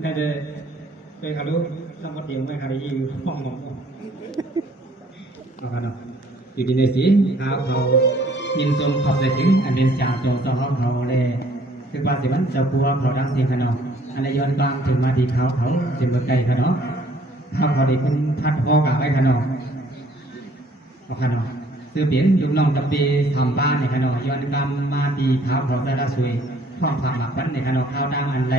ได้เลยไปเขารู้ทำมาเตียงไม่เขาได้ยินห้องของเอากันเนาะอยู่ดีในสีเขายินทรงขอบใจถึงอันเป็นจ่าโจรต้องเขาเลยคือว่าสิมันเจ้าครัวเขาดังเสียงขนมอันในย้อนกลางถึงมาดีเขาเสียงเมื่อไกลขนมเขาพอดีเป็นทัดพ่อกับไอ้ขนมเอาขนมซื้อเปลี่ยนลูกน้องตะปีทำบ้านในขนมย้อนกลางมาดีเขาเขาได้ละสวยห้องผักหมักวันในขนมเขาดังอันไร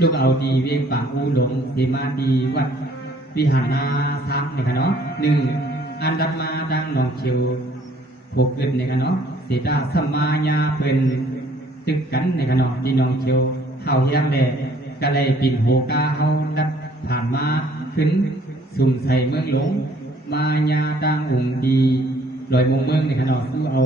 ลูกเอาดีเวียงป่าอูหลงดีมาดีวัดวิหารนาทักในขนมหนึ่งอันดับมาดังหนองเชียวพวกอื่นในขนมเสดาสมายาเป็นตึกกันในขนมที่หนองเชียวเท่าเฮียงแดดก็เลยปิ่นโหกาเฮาดับผ่านมาขึ้นสุ่มใส่เมืองหลงมายาดังองค์ดีลอยมุมเมืองในขนมสู้เอา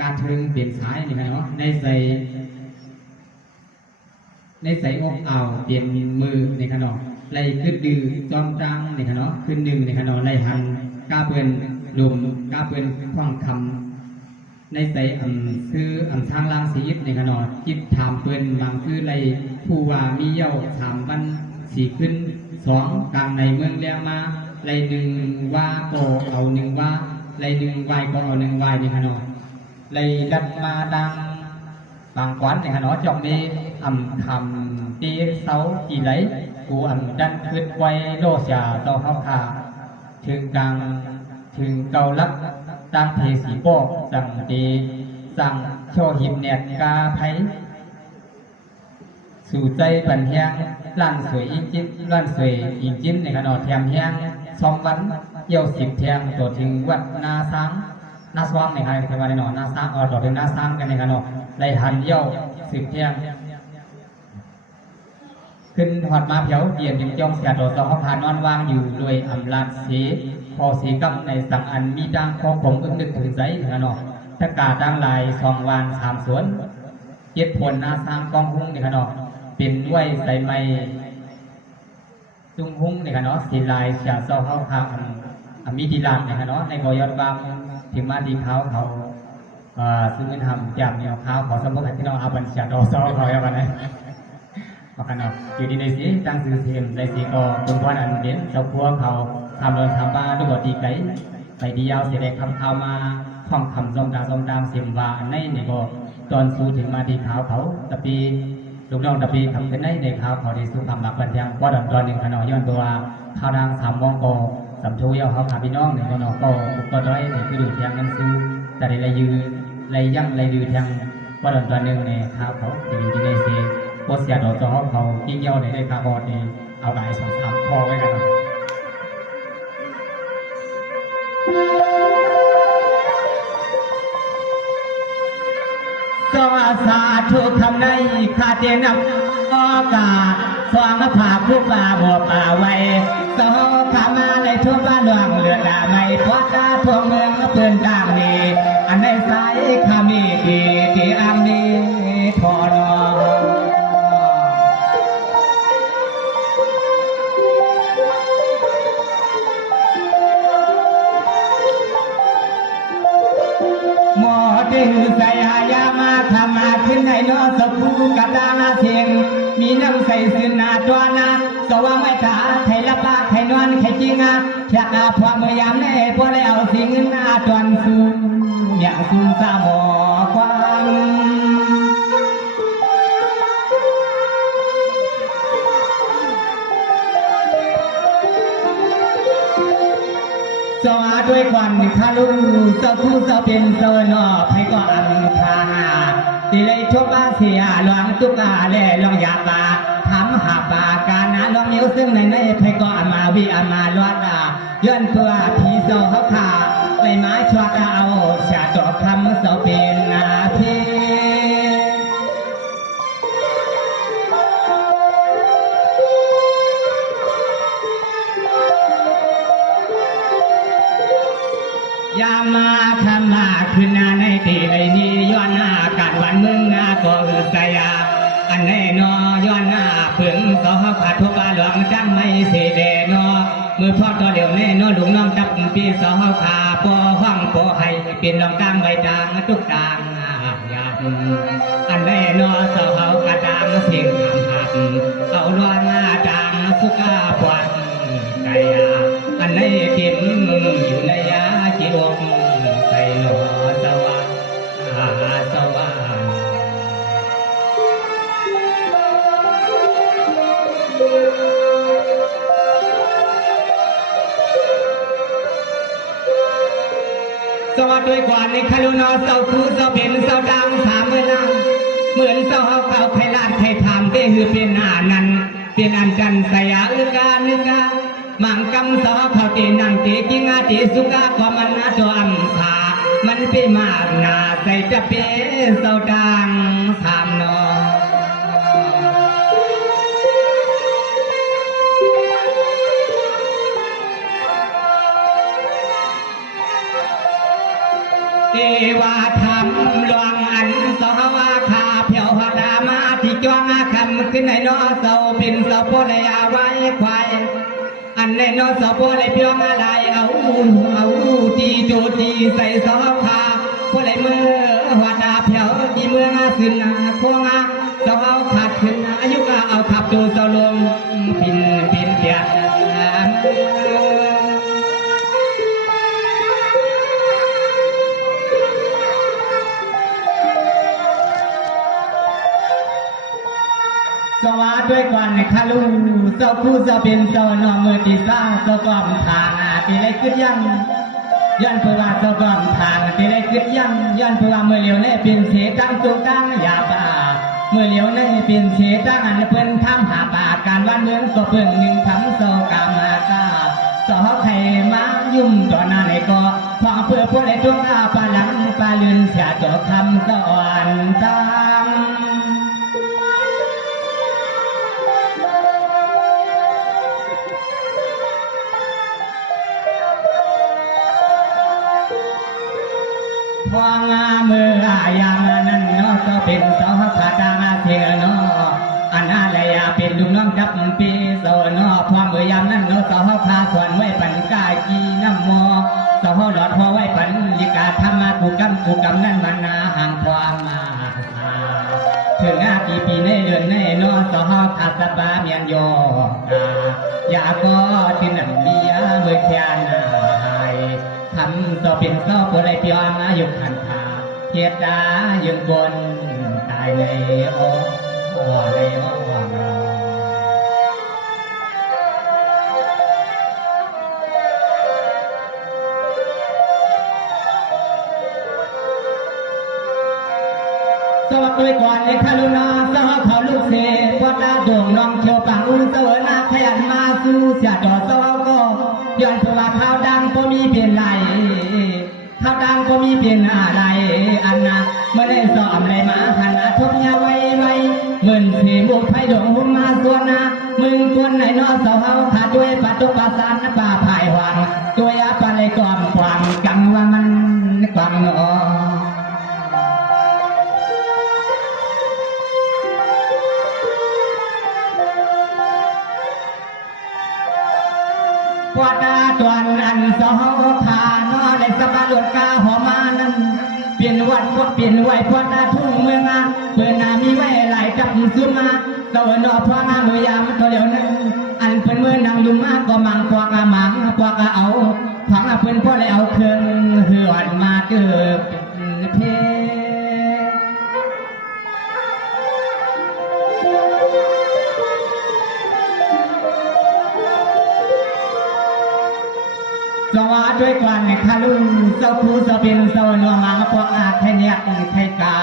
การเทิงเปลี่ยนสายในขนมในใส่อกอ่าวเปลี่ยนมือในขนมไล่ขึ้นดื้อจอมจังในขนมขึ้นหนึ่งในขนมไล่หันกาเปินลุมกาเปินคว้างคำในใส่คือทางล่างสียิบในขนมจิตถามเปินบางคือไล่ผู้ว่ามีเย้าถามบันสีขึ้นสองกลางในเมืองเลี้ยมาไล่หนึ่งว่าก็เอาหนึ่งว่าไล่หนึ่งวายก็เอาหนึ่งวายในขนมไล่ดัดมาดังบางquánในขนมจอกนี้คำตีเสากี่ไหลกูดันขึ้นไว้โลชาโตเข้าขาถึงกลางถึงเกาลักตั้งเทสีโป้สั่งดีสั่งโชหิมเนตกาไพสู่ใจปันเฮียงล้านสวยอิงจิ้มล้านสวยอิงจิ้มในขนมแถมเฮียงสองวันเยี่ยวสิบเทียงตัวถึงวัดนาสังนาสว่างในขณะที่วันในหนอนาสังต่อถึงนาสังกันในขนมไล่หันเยี่ยวสิบเทียงขึ้นหอดมาเผียวเดียนยังจ้องเสียโดดต่อห้องผ่านนอนวางอยู่โดยอำลาดสีพอสีกำในสังอันมีดังของผมอึ้งนึกถึงใจขนมตะกาดังลายสองวานสามสวนเย็ดผลนาสร้างกองหุ้งในขนมเป็นไว้ใส่ไม้ตุ้งหุ้งในขนมสีลายเสียเศร้าเข้าทางมีดีลานในขนมในกอยอดบางถึงมาดีเขาซึ่งเป็นทำจากแนวข้าวขอสมมติที่น้องเอาบัญชีดอกซอเขาอย่างไรมากันเนาะอยู่ดีในสีตั้งสื่อเสียงในสีก็เป็นวันอันเด่นเจ้าพวกเขาทำเลยทำบ้าด้วยบทดีไกไปดียาวเสียแดงคำข่าวมาห้องคำส้มตามเสียงว่าในเนี่ยก็ตอนสู้ถึงมาดีขาวเขาตะปีลูกน้องตะปีทำเป็นในขาวเขาได้สู้คำหลักปัญญาว่าดอนตอนหนึ่งขนมย้อนตัวข้าวดังสามมองก็สำชูเยาเขาขาพี่น้องหนึ่งขนมก็อุปด้อยในคือดูเทียงกันซื้อแต่ในระยือไรยั่งไรดื้อทางว่าดอนตัวหนึ่งในข้าวเขาจะอยู่ที่ในเสียโคเสียดอกจอเขากิ้งเย้าในคาร์บอนในเอาหลายสองสามพอไว้กันสวัสดิ์ทุกคำในคาเตียนอากาศสว่างผ่าผู้ป่าบัวป่าไว้สอขามาในทั่วบ้านหลวงเลือดลาไม่ทอดตาทั่วเมืองเพื่อนต่างนี้อันในสายขามีดีที่อันนี้ทอดหมอดึงใส่หายามาทำมาขึ้นให้นอสภูกับดานาเสียงมีน้ำใส่สินนาตัวนาสว่างไม่ตาไทยละปาไทยนวลไทยจริงอ่ะเทียนาพวงเมื่อยามแน่พอได้เอาสิ่งเงินนาตวนสูอย่างสูสามอความสวาด้วยควันคาลูเจ้าผู้เจ้าเป็นเจ้านอให้ก็อันทาตีเลยทุบาเสียหลวงตุกาแล่ลองยาบาทำหาปาการนะลองนิ้วซึ่งในให้ก็อามาวิอามาลวดย้อนตัวผีโซเขาขาใบไม้ชวกเอาชาดอกคำเสาเป็นนาทียามาทำมาขึ้นนาในตีในนี้ย้อนหน้าการวันเมืองนาก็อึดใจอันแน่นอย้อนหน้าเพิ่งสอขาดทุบาหลวงจังไม่เสดนอมือพ่อตัวเดียวแน่นอหลวงน้องจับปีสอขาปอห้องปอให้เป็นลองกลางใบจางทุกจางยาอันแน่นอสอเขากระจางเสียงทำหักเอาล้วน สุกาปวันไก่อันในเข็มอยู่ในยาจิวงใส่หนอสว่างสว่างสวัสดีกว่าในคารุนอเสาคูเสาเป็นเสาดังสามเวลาเหมือนเสาเขาไข่ลาดไข่ทำได้คือเป็นอานันเป็นอันกันสยาลึกาลึกามังกำเสาเขาตีนังตีกิงอาตีสุกาก็มันนาตัวอัมสามันเป็นมากนาใส่จะเป็นเสาดังสามนอเอวาธรรมหลวงอันสวาคาเพียวหรามาที่จ้องคำขึ้นในนอเสาเป็นเสาโพได้อาไว้ควายอันในนอเสาโพได้เพียงอะไรเอาตีโจตีใส่เสาคาโพได้เมื่อหัวดาเพียวที่เมื่อขึ้นโค้งเสาขาดขึ้นอายุก็เอาขับตัวเสาลงพินเปียกสวัสดีด้วยกันคาลูเจ้าผู้จะเป็นเจ้านอมือที่สร้างเจ้าก่อมทางที่ได้ขึ้นยังยันเพื่อว่าเจ้าก่อมทางที่ได้ขึ้นยังยันเพื่อว่าเมื่อเลี้ยวในเป็นเสตั้งตัวตั้งยาป่าเมื่อเลี้ยวในเป็นเสตั้งอันเพิ่นทำหาป่าการวันเมืองก็เพิ่งหนึ่งทำโซกามาตาสอไข่มายุ่มต่อหน้าในก็พอเพื่อพวกในตัวปลาหลังปลาเลือนเสียตัวคำสอนตั้งพวงเมื่อยามนั้นเนาะก็เป็นสาวขาดาเทียเนาะอันอะไรเป็นลุงน้องดับปีโซเนาะพวงเมื่อยามนั้นเนาะสาวขาส่วนไว้ปันกายกีน้ำมอสาวหลอดพอไว้ปันลิกาธรรมะกูกำนั่นมันนาห่างความมาถึงปีในเดือนในเนาะสาวขาสบาเมียนโยอยากก็ที่นั่นเบียเมื่อแค่นาทำต่อเป็นก็ผู้ใดเพียงอายุขันธาเทียดายังบนตายในในสวัสดีก่อนในคารุณาสหเขาลูกเสพวัดโด่งน้องเขียวปังอุ้นเสวนาขยันมาสู้เสียจอสวก็ย้อนเพราะว่าข้าวดังก็มีเปลี่ยนไหลข้าวดังก็มีเปลี่ยนอะไรอันนะเมื่อได้สอบอะไรมาหันทุบยาไว้เหมือนเสียบุกไผ่ดงหุ่นมาส่วนนะมึงควรไหนนอสาวเขาขาดด้วยปัตตุปาสานป่าภายหวังตัวยาปลาเลยก่อนความกังว่ามันกวังนอพวดาตวนอันสาวขานอได้สบายหลุดกาหอมานั้นเปลี่ยนวัดก็เปลี่ยนไว้พวดาทุ่งเมืองเพื่อนามีไว้หลายจับซุ่มาเสวนอพวงาเมื่อยามตัวเดียวนั้นอันเป็นเมื่อนางลุมมาก็มังพวกามังพวกาเอาฝังเพื่อนพ่อเลยเอาเครื่องเหือดมาเกิดเพสวัสดีด้วยกันคาลุงเจ้าผู้เจ้าเป็นเจ้าหนัวมังพวกอาไทยเนี่ยไทยกา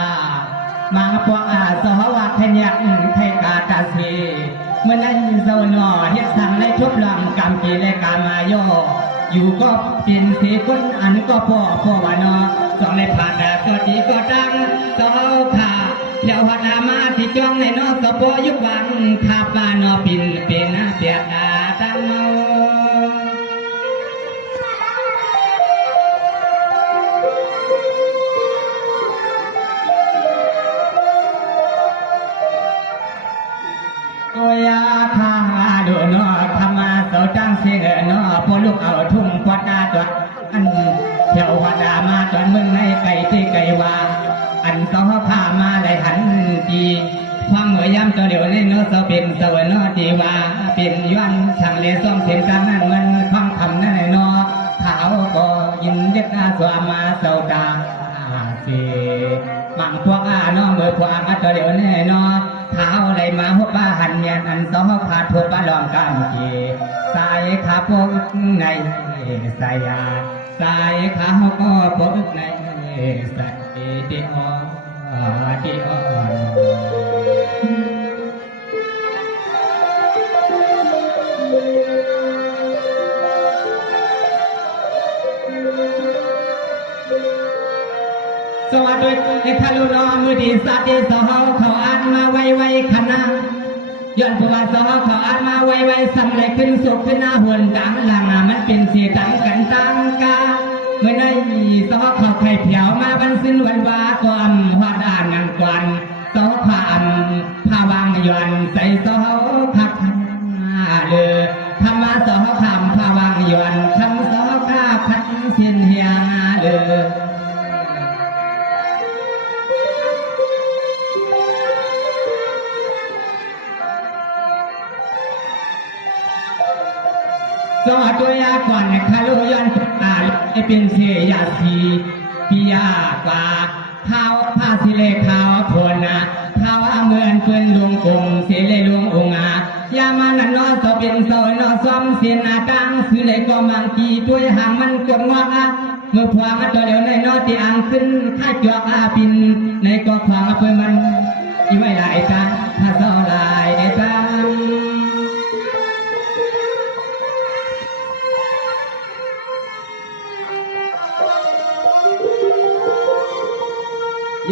มังพวกอาสหวัดไทยเนี่ยไทยกาตาสีเมื่อนั้นเจ้าหนัวเฮ็ดสั่งในทุบหลังกำกีและกามาโยอยู่ก็เป็นสีคนอันก็พ่อวานอสองในผ่านแต่ก็ดีก็ดังสาวขาเที่ยวหัดมาที่จ้องในนอสปอยุวังข้าปานอปินเป็นเปียดาดังเมาอยาข้าดูนอธรรมะเสาจังเสียนอพอลูกเอาทุ่งกวาดกาตัวอันเที่ยววัดามาตอนมึงในไก่ที่ไก่วาอันสองพามาได้หันจีฟังเหมือยาม ตัวเดียวในโนสเป็นสวรรค์ดีว่าเป็นย้อนช่างเลซ่อมเส้นกันนั้นมันฟังคำนั่นนอเท้าก็ยินเด็ดอาสวามาเสาดาเสมังพวกน้องเมื่อพวกตัวเดียวแน่นอเท้าไหลมาหัวป้าหันเมียนอันสองขาดทั่วบ้านลองกันกีสายขาพวกในสายาสายขาก็พวกในสายเดียวเดียวสวัสดีในทะลุนอมือดีสัตย์สาวเขาอ่านมาไวๆขนาดย้อนประวัติสาวเขาอ่านมาไวๆสำเร็จขึ้นสุขขึ้นหน้าหุ่นดังหลังมันเป็นเสียตังกันตังกาเมื่อในสาวเขาไข่เผียวมาบันสิ้นวันวาก่อนหอดอ่านงานกวนสาวผ้าผ้าวางย้อนใส่สาวขักเลยทำมาสาวขำผ้าวางย้อนทำสาวข้าพัดเส้นเฮียเลยสวัสดียาก่อนคารุยันตาเป็นเสียสีปิยากว่าเท้าผ้าสิเลขาวพนาเท้าเมือนเพื่อนลวงองค์เสเลลวงองค์ยามันนอสเป็นโซนอซ้อมเสียนาตังสื่อเลยก็มังกีด้วยหางมันกดงอกเมื่อพวงตัวเดียวในนอตีอังขึ้นข้าจอกปินในก็ควางเพื่อมันอยู่ไม่หลายกันถ้าเศร้าลายในตัง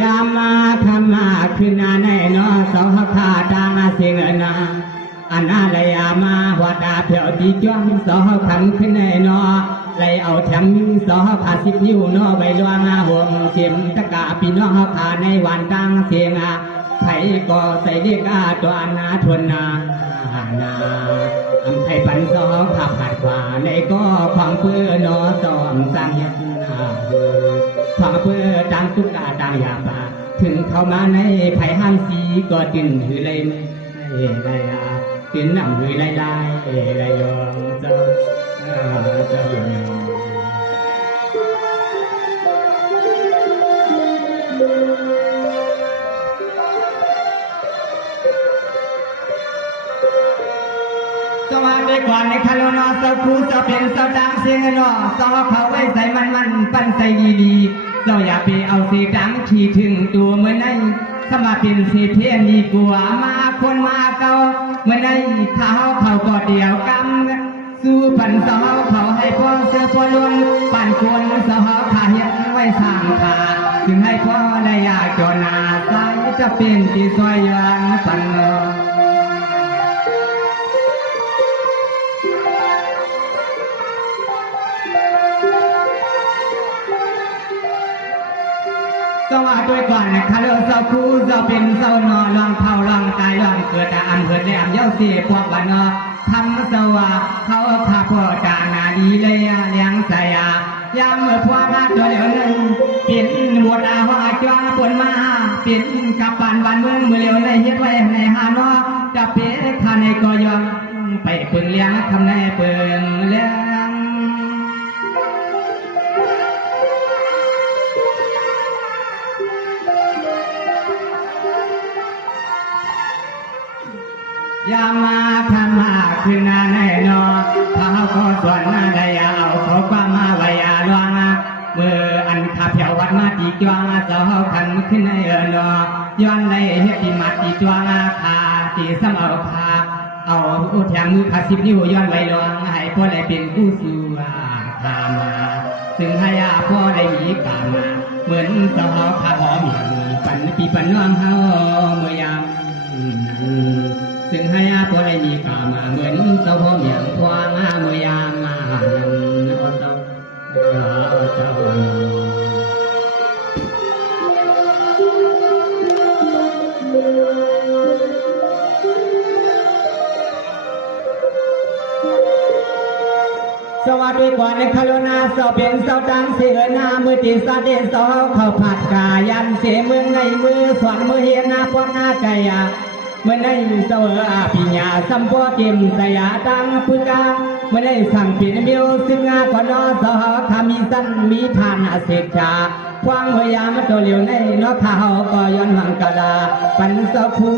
ยามาธรรมาขึ้นในนอสาวขาดังเสียงนาอันอะไรยามาวัดาเพียวจีจ้วงสาวขังขึ้นในนอเลยเอาแถมสาวขาสิบนิ้วนอใบลวงวงเสียมตะกาปีน้องขาในวันดังเสียงไผ่ก็ใส่เรียกตัวนาทวนนาไผ่ปันสาวขาผัดขวาในก็ความเพื่อนอสอมสร้างยันความเพื่อดังตุกาดังยาปาถึงเข้ามาในไผ่ห้างสีก็ตื่นหือเลยเลยตื่นหนังหือเลยเลยยองเจ้าสวัสดีก่อนในคาร์โลนอสคูสเป็นสดังเสียงนอสอเขาไว้ใส่มันปั้นใส่ดีเราอย่าไปเอาสีดังที่ถึงตัวเมื่อไหร่สมาเป็นสีเพี้ยนดีกว่ามาคนมาเก่าเมื่อไหร่เท้าเขาก็เดียวกำสู้ปันสอเขาให้พ่อเสือพ่อล้วนปั่นคนสอขาเห็นไว้สร้างขาจึงให้พ่อและยาจนาสายจะเป็นที่ซอยยันปันสวัสดีก่อนคาร์โลเซาคูเซาเป็นเซานอลองเท้าลองตายลองเกิดอันเกิดแหลมเย้าเสียพวกวันนอทำสวะเขาขาพ่อจานาดีเลยเลี้ยงสายายามเมื่อพวกมาตัวเดียวนึงเป็นบวชอาหัวจ้องปนมาเป็นกับปานวันเมืองเมื่อเร็วในเฮ็ดไว้ในฮานอจะเป็นข้าในก็ยอมไปปึงเลี้ยงทำในปึงเลี้ยงยามาธรรมาขึ้นในนอเขาก็ส่วนได้เอาเขาก็มาไว้ลวงเมื่ออันขับเผาวัดมาตีจวงเสาขันขึ้นในนอย้อนในเฮ็ดที่มาตีจวงขาตีซ้ำเอาขาเอาอุทยานมือขาสิบนิ้วย้อนไว้ลวงให้พ่อได้เป็นผู้สู่ตามมาซึ่งให้พ่อได้มีกามาเหมือนเสาขาหอมอย่างปันปีปันน้องเฮาเมื่อยามซึ่งให้พ่อได้มีกามาเหมือนเสาหอมอย่างพวงเมื่อยามมาเจ้าสวัสดีก่อนในคาโลนาเสาเป็นเสาดังเสือนามือตีซาเดนเสาเขาผัดกายันเสมืองในมือสวนมือเฮียนาพวกหน้าไก่ เมื่อในเสวอปิญญาสัมโพธิมสยาตังพุกาเมื่อในสั่งปินเบียวซึ่งงาก่อนนอสหคามีสันมีทานอาเสกชาควางพยามตัวเหลียวในนอข้าวก็ย้อนมังกลาปันสะผู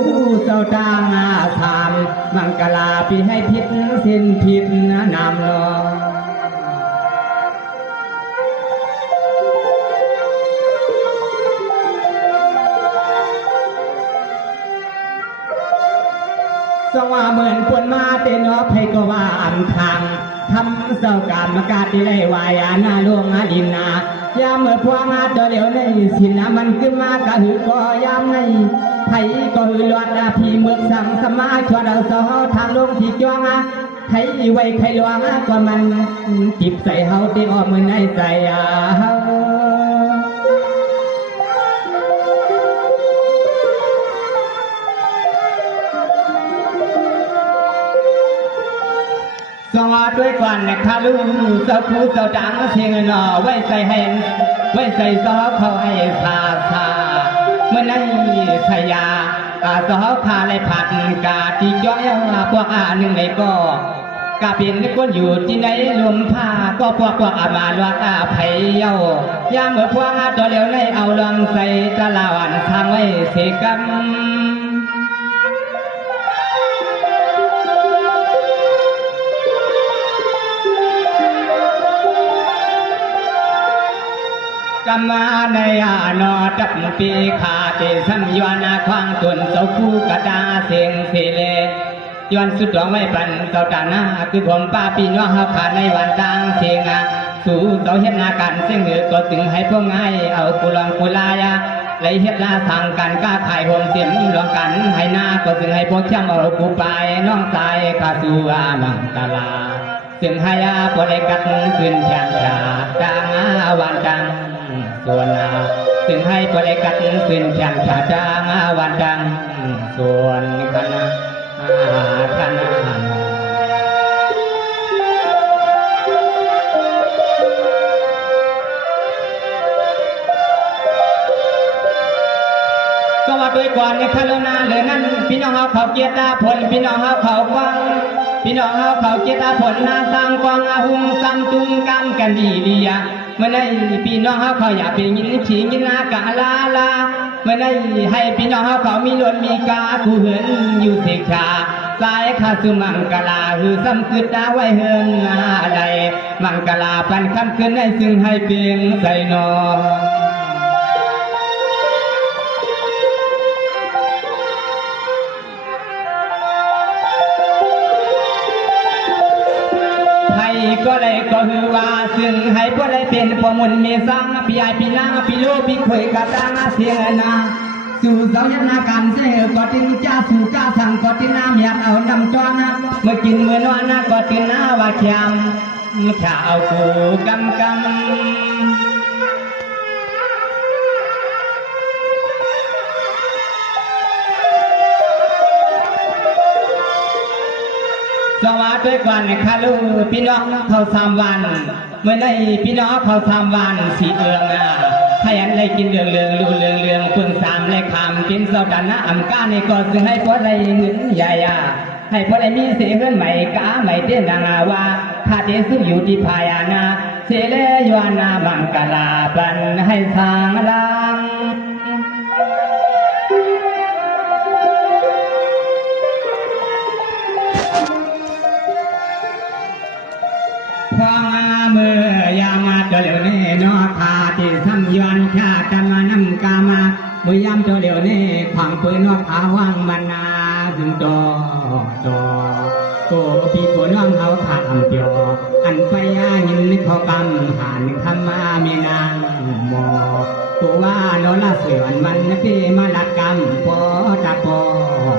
เจ้าตางอาธามมังกลาปีให้พิษสิ้นพิษนำลอสว่าเหมือนปวนมาเตนอภัยก็ว่าอันทางทำเศร้ากามกาติได้วายานาลวงอาดินนายามเมื่อพวงอาตัวเดียวในสินมันขึ้นมากะหือก็ยามในไทยก็หือลวดพี่เมืองสั่งสมาชวนเราสอทางลงที่จ้องไทยไว้ไทยลวงก็มันจิบใส่เฮาที่อ้อมมือในใส่เฮาสวัสดีก่อนนะคะลุงเจ้าผู้เจ้าดังเสียงหน่อไว้ใส่เห็นไว้ใส่ซอเขาให้ซาเมื่อนั้นสยาซอพาเลยผัดกาที่จ้อยพวกหนึ่งในก็กาเป็นคนอยู่ที่ไหนลมผ้าก็พวกอามาลวดไผ่เย้ายามเมื่อพวกตัวเหลียวในเอาลองใส่ตะลาวันทางไว้เสกัมกรรมาในนอดับปีขาเตสัมยนาควางตุนเจ้าคู่กระดาเสียงเสเลย้อนสุดดวงไว้ปันเจ้าตาหน้าคือผมป้าปีน้องเขาขาดในวันต่างเสียงสู่เจ้าเห็นนาการเสียงเหนือก็ถึงให้พวกง่ายเอากุลองกุลายาไหลเฮ็ดลาสั่งกันก้าขายห่มเสียมรวมกันให้หน้าก็ถึงให้พวกช่างเอากูไปน้องตายข้าสู่มังกลาซึ่งให้พอได้กัดขึ้นแขนขาดังวันดังส่วนซึ่งให้พอได้กัดขึ้นแขนขาดังวันดังส่วนคณะสวัสดีก่อนในคาโลนาเหลือนั้นพี่น้องเขาเกียรติผลพี่น้องเขาฟังพี่น้องเขาเกียรติผลนาสร้างกวางหุงซ้ำจุงกำกันดีดีอะเมื่อไหร่พี่น้องเขาอยากเป็นยินฉียินนากาลาเมื่อไหร่ให้พี่น้องเขามีล้นมีกาคู่เหินอยู่เสกชาสายข้าสุมังกลาคือซ้ำคืดดาไว้เหินอะไรมังกลาปันคำคืนให้ซึ่งให้เพียงใส่นอก็เลยก็คือว่าซึ่งให้พวกได้เป็นพวกมุนมีสังพี่ใหญ่พี่นางพี่ลูกพี่คุยกับดังเสียงนาสู่เสายันนาการเสียก็ตินจ้าสู่ก้าสั่งก็ตินน้ำอยากเอานำจอนะเมื่อกินเมื่อนอนนะก็ตินน้าว่าแขมข่าวกูกำสวัสดีก่อนค่ะลูกพี่น้องเขา3 วันเมื่อในพี่น้องเขา3 วันสีเอืองให้อันได้กินเรื่องรู้เรื่องเพิ่ง3เลยคำกินเสาดันนะอ่ำก้าในก็ซึ่งให้พอได้เงินใหญ่ให้พอได้มีเสียเงินใหม่ก้าใหม่เต้นนางว่าถ้าเทสุอยู่ที่พายานาเสเลยวานาบังกลาบันให้ทางลังเมื่อยามาตัวเหลียวนี่นอคาที่ซ้ำย้อนชาตมานำกามาเมื่อยามตัวเหลียวนี่ขวางปืนนอคาว่างมันนาถึงโตพี่ตัวน้องเขาขาดอำเปียวอันไฟหินเขากำหันคำมาเมีนางหมอตัวว่าโนละเสือนมันที่มาลัดกำพอตะปอ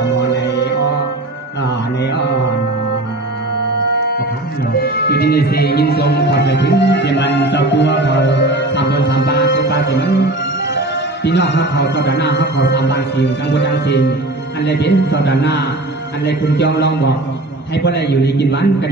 โมในอ้ออยู่ที่นี่เสียยินทรงขับไปถึงเดี๋ยวมันเจ้าตัวเขา3 วัน3 บาทเป็นปลาสิมันพี่น้องครับเขาเจ้าด้านหน้าครับเขา3 วัน4กังวลดังสิ่งอันใดเป็นเจ้าด้านหน้าอันใดคุณจองลองบอกให้พวกเราอยู่ในกินวันกัน